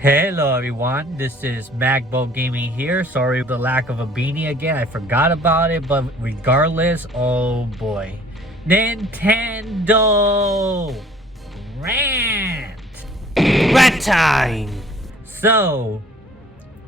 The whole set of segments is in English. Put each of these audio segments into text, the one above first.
Hello everyone, this is Magbo Gaming here. Sorry for the lack of a beanie again. I forgot about it, but regardless, oh boy. Nintendo! Rant! Rat time! So,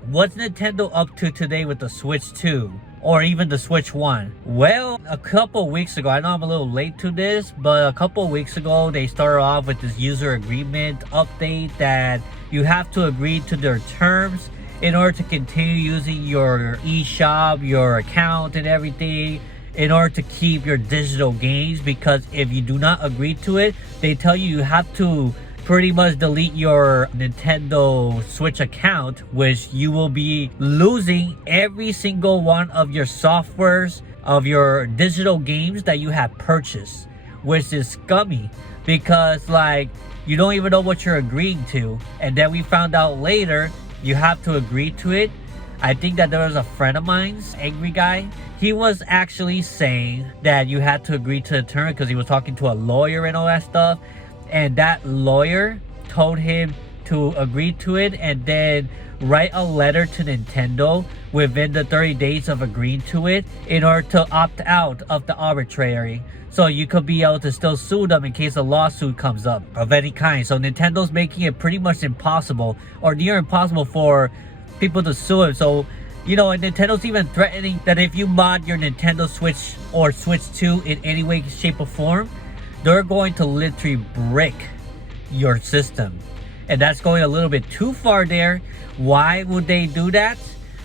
what's Nintendo up to today with the Switch 2? Or even the Switch 1? Well, a couple weeks ago, I know I'm a little late to this, but a couple weeks ago, they started off with this user agreement update that you have to agree to their terms in order to continue using your eShop, your account and everything, in order to keep your digital games. Because if you do not agree to it, they tell you have to pretty much delete your Nintendo Switch account, which you will be losing every single one of your softwares of your digital games that you have purchased, which is scummy because like you don't even know what you're agreeing to. And then we found out later you have to agree to it. I think that there was a friend of mine's, angry guy. He was actually saying that you had to agree to the term because he was talking to a lawyer and all that stuff. And that lawyer told him to agree to it and then write a letter to Nintendo within the 30 days of agreeing to it in order to opt out of the arbitrary. So you could be able to still sue them in case a lawsuit comes up of any kind. So Nintendo's making it pretty much impossible or near impossible for people to sue him. So, you know, and Nintendo's even threatening that if you mod your Nintendo Switch or Switch 2 in any way, shape, or form, they're going to literally brick your system. And that's going a little bit too far there. Why would they do that?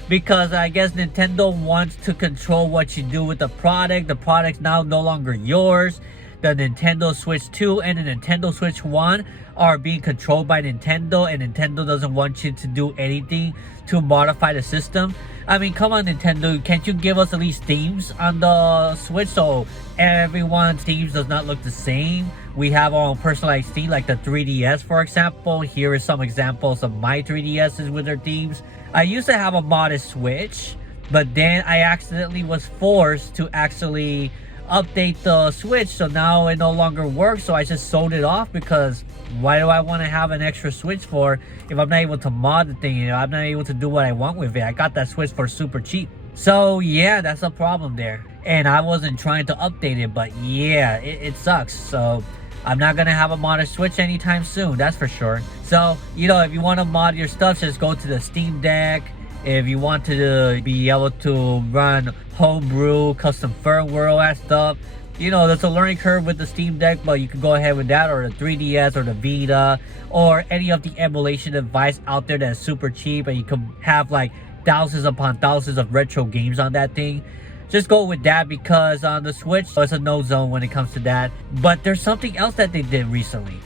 Because I guess Nintendo wants to control what you do with the product. The product's now no longer yours. The Nintendo Switch 2 and the Nintendo Switch 1 are being controlled by Nintendo, and Nintendo doesn't want you to do anything to modify the system. I mean, come on, Nintendo, can't you give us at least themes on the Switch so everyone's themes does not look the same? We have our own personalized theme, like the 3DS, for example. Here is some examples of my 3DSs with their themes. I used to have a modest Switch, but then I accidentally was forced to actually update the Switch, so now it no longer works. So I just sold it off because why do I want to have an extra Switch for if I'm not able to mod the thing? You know, I'm not able to do what I want with it. I got that Switch for super cheap. So yeah, that's a problem there. And I wasn't trying to update it, but yeah, it sucks. So I'm not gonna have a modded Switch anytime soon, that's for sure. So, you know, if you want to mod your stuff, just go to the Steam Deck. If you want to be able to run homebrew, custom firmware, all that stuff, you know, there's a learning curve with the Steam Deck, but you can go ahead with that, or the 3DS, or the Vita, or any of the emulation device out there that's super cheap, and you can have like thousands upon thousands of retro games on that thing. Just go with that, because on the Switch, it's a no zone when it comes to that. But there's something else that they did recently.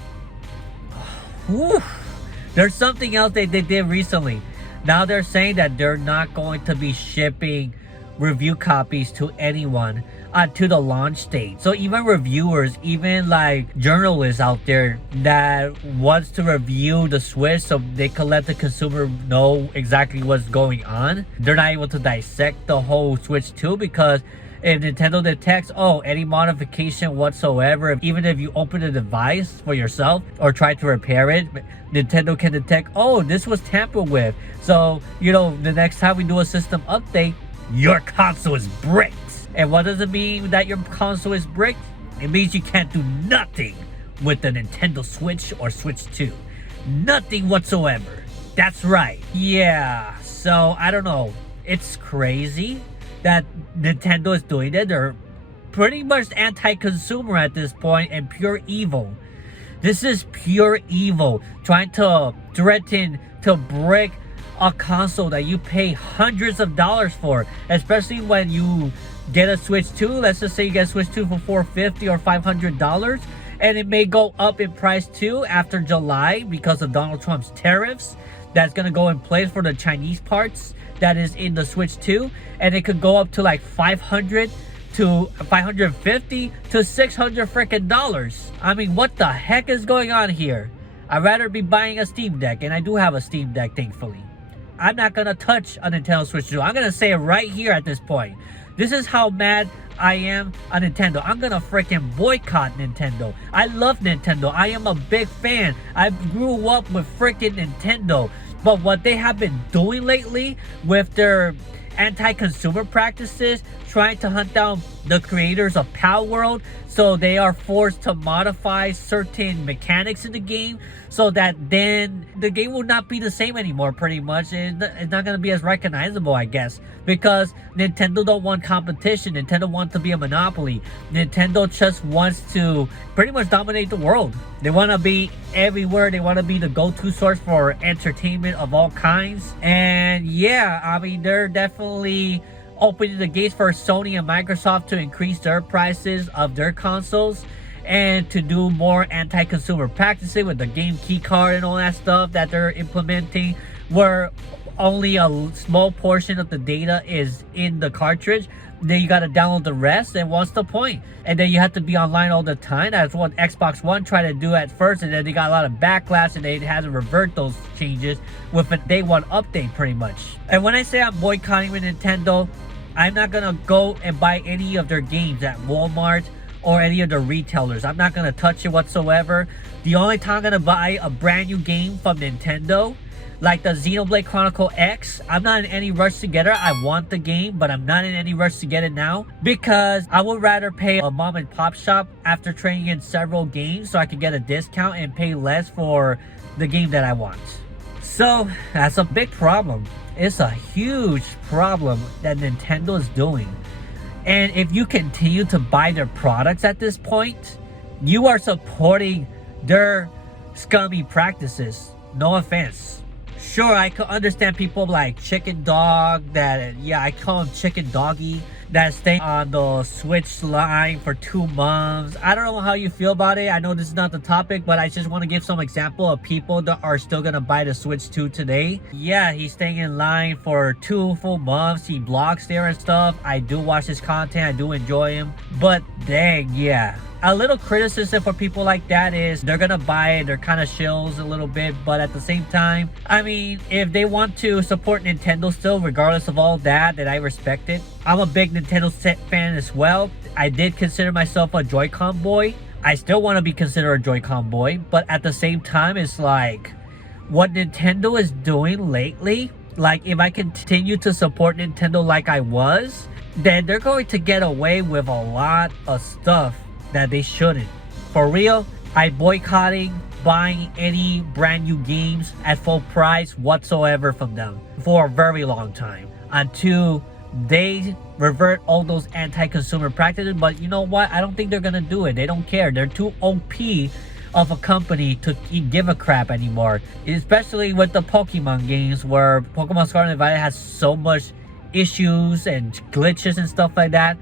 Whew. There's something else that they did recently. Now they're saying that they're not going to be shipping review copies to anyone until the launch date. So even reviewers, even like journalists out there that wants to review the Switch so they can let the consumer know exactly what's going on, they're not able to dissect the whole Switch 2, because if Nintendo detects, oh, any modification whatsoever, even if you open the device for yourself or try to repair it, Nintendo can detect, oh, this was tampered with. So, you know, the next time we do a system update, your console is bricked. And what does it mean that your console is bricked? It means you can't do nothing with the Nintendo Switch or Switch 2. Nothing whatsoever. That's right. Yeah, so I don't know. It's crazy that Nintendo is doing it. They're pretty much anti-consumer at this point and pure evil. This is pure evil, trying to threaten to brick a console that you pay hundreds of dollars for, especially when you get a Switch 2. Let's just say you get a Switch 2 for $450 or $500, and it may go up in price too after July because of Donald Trump's tariffs that's going to go in place for the Chinese parts that is in the Switch 2, and it could go up to like $500 to $550 to $600 freaking dollars. I mean, what the heck is going on here? I'd rather be buying a Steam Deck, and I do have a Steam Deck, thankfully. I'm not gonna touch a Nintendo Switch 2. I'm gonna say it right here at this point. This is how mad I am on Nintendo. I'm gonna freaking boycott Nintendo. I love Nintendo. I am a big fan. I grew up with freaking Nintendo. But what they have been doing lately with their anti-consumer practices, trying to hunt down the creators of Pal World, so they are forced to modify certain mechanics in the game so that then the game will not be the same anymore. Pretty much it's not going to be as recognizable, I guess, because Nintendo don't want competition. Nintendo wants to be a monopoly. Nintendo just wants to pretty much dominate the world. They want to be everywhere. They want to be the go-to source for entertainment of all kinds. And yeah, I mean, they're definitely opening the gates for Sony and Microsoft to increase their prices of their consoles and to do more anti-consumer practices with the game key card and all that stuff that they're implementing, where only a small portion of the data is in the cartridge. Then you got to download the rest, and what's the point? And then you have to be online all the time. That's what Xbox One tried to do at first, and then they got a lot of backlash, and they had to revert those changes with a day one update pretty much. And when I say I'm boycotting with Nintendo, I'm not gonna go and buy any of their games at Walmart or any of the retailers. I'm not gonna touch it whatsoever. The only time I'm gonna buy a brand new game from Nintendo, like the Xenoblade Chronicle X, I'm not in any rush to get it. I want the game, but I'm not in any rush to get it now, because I would rather pay a mom and pop shop after trading in several games so I can get a discount and pay less for the game that I want. So that's a big problem. It's a huge problem that Nintendo is doing. And if you continue to buy their products at this point, you are supporting their scummy practices. No offense. Sure, I could understand people like Chicken Dog, that, yeah, I call him Chicken Doggy, that stay on the Switch line for 2 months. I don't know how you feel about it. I know this is not the topic, but I just want to give some example of people that are still gonna buy the Switch 2 today. Yeah, he's staying in line for 2 full months. He blogs there and stuff. I do watch his content. I do enjoy him. But dang, yeah. A little criticism for people like that is they're gonna buy it, they're kind of shills a little bit, but at the same time, I mean, if they want to support Nintendo still, regardless of all that, then I respect it. I'm a big Nintendo fan as well. I did consider myself a Joy-Con boy. I still want to be considered a Joy-Con boy, but at the same time, it's like what Nintendo is doing lately, like if I continue to support Nintendo like I was, then they're going to get away with a lot of stuff that they shouldn't. For real, I boycotting buying any brand new games at full price whatsoever from them for a very long time until they revert all those anti-consumer practices. But you know what? I don't think they're gonna do it. They don't care. They're too OP of a company to give a crap anymore. Especially with the Pokemon games, where Pokemon Scarlet and Violet has so much issues and glitches and stuff like that.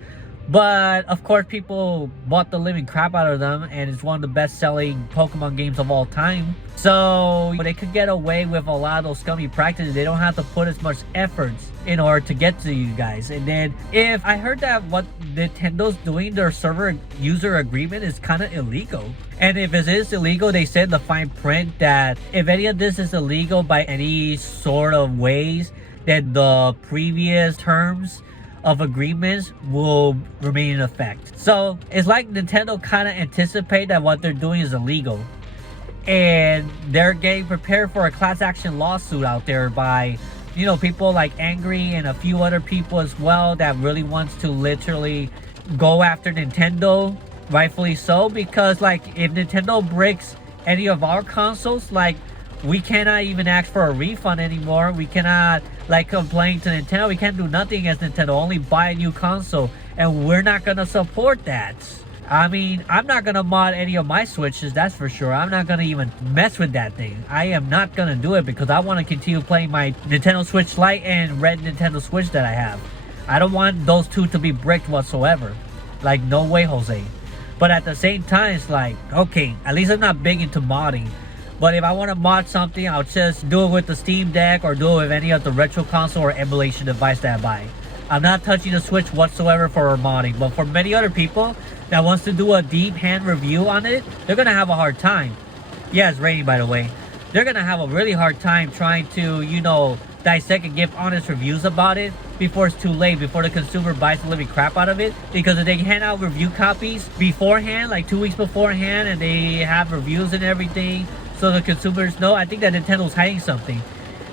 But of course, people bought the living crap out of them, and it's one of the best-selling Pokemon games of all time. So they could get away with a lot of those scummy practices. They don't have to put as much efforts in order to get to you guys. And then, if I heard that what Nintendo's doing, their server user agreement is kind of illegal. And if it is illegal, they said in the fine print that if any of this is illegal by any sort of ways, then the previous terms of agreements will remain in effect. So it's like Nintendo kind of anticipate that what they're doing is illegal, and they're getting prepared for a class action lawsuit out there by, you know, people like Angry and a few other people as well that really wants to literally go after Nintendo, rightfully so, because like if Nintendo breaks any of our consoles, like we cannot even ask for a refund anymore. We cannot like complain to Nintendo. We can't do nothing against Nintendo, only buy a new console, and we're not gonna support that. I mean, I'm not gonna mod any of my Switches, that's for sure. I'm not gonna even mess with that thing. I am not gonna do it because I want to continue playing my Nintendo Switch Lite and red Nintendo Switch that I have. I don't want those two to be bricked whatsoever. Like, no way, Jose. But at the same time, it's like, okay, at least I'm not big into modding. But if I want to mod something, I'll just do it with the Steam Deck or do it with any of the retro console or emulation device that I buy. I'm not touching the Switch whatsoever for modding. But for many other people that wants to do a deep hand review on it, they're going to have a hard time. Yeah, it's raining, by the way. They're going to have a really hard time trying to, you know, dissect and give honest reviews about it before it's too late, before the consumer buys the living crap out of it. Because if they hand out review copies beforehand, like 2 weeks beforehand, and they have reviews and everything, so the consumers know, I think that Nintendo's hiding something.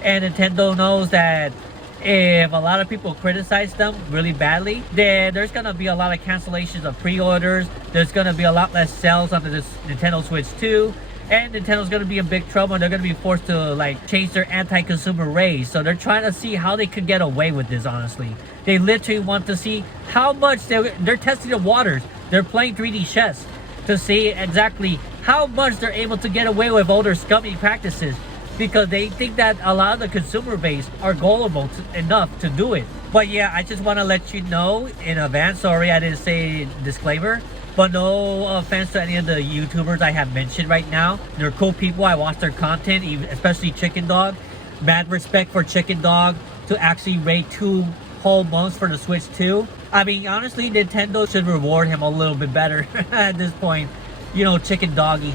And Nintendo knows that if a lot of people criticize them really badly, then there's gonna be a lot of cancellations of pre-orders. There's gonna be a lot less sales on this Nintendo Switch 2. And Nintendo's gonna be in big trouble, and they're gonna be forced to like change their anti-consumer ways. So they're trying to see how they could get away with this, honestly. They literally want to see how much they're testing the waters. They're playing 3D chess to see exactly how much they're able to get away with all their scummy practices, because they think that a lot of the consumer base are gullible enough to do it. But yeah, I just want to let you know in advance, sorry I didn't say disclaimer, but no offense to any of the YouTubers I have mentioned right now. They're cool people, I watch their content, especially Chicken Dog. Mad respect for Chicken Dog to actually wait 2 whole months for the Switch 2. I mean, honestly, Nintendo should reward him a little bit better at this point. You know, Chicken Doggy.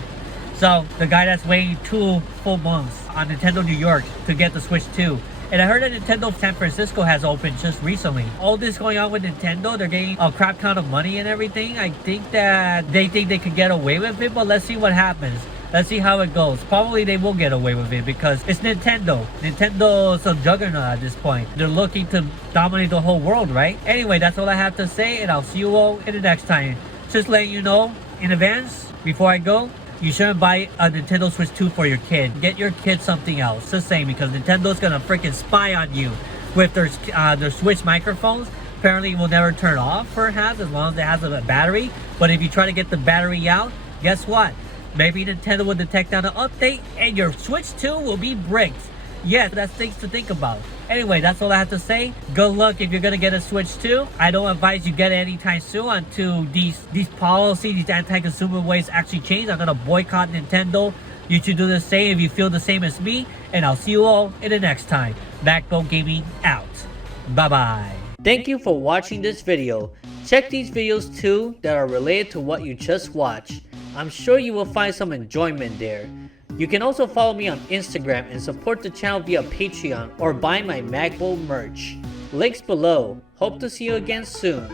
So, the guy that's waiting 2 full months on Nintendo New York to get the Switch 2. And I heard that Nintendo San Francisco has opened just recently. All this going on with Nintendo, they're getting a crap ton of money and everything. I think that they think they could get away with it, but let's see what happens. Let's see how it goes. Probably they will get away with it because it's Nintendo. Nintendo's a juggernaut at this point. They're looking to dominate the whole world, right? Anyway, that's all I have to say, and I'll see you all in the next time. Just letting you know in advance, before I go, you shouldn't buy a Nintendo Switch 2 for your kid. Get your kid something else. Just saying, because Nintendo's gonna freaking spy on you with their Switch microphones. Apparently, it will never turn off, perhaps, as long as it has a battery. But if you try to get the battery out, guess what? Maybe Nintendo will detect on an update, and your Switch 2 will be bricked. Yes, that's things to think about. Anyway, that's all I have to say. Good luck if you're gonna get a Switch 2. I don't advise you get it anytime soon until these policies, these anti-consumer ways actually change. I'm gonna boycott Nintendo. You should do the same if you feel the same as me. And I'll see you all in the next time. Magbo Gaming out. Bye-bye. Thank you for watching this video. Check these videos too that are related to what you just watched. I'm sure you will find some enjoyment there. You can also follow me on Instagram and support the channel via Patreon or buy my Magbo merch. Links below. Hope to see you again soon.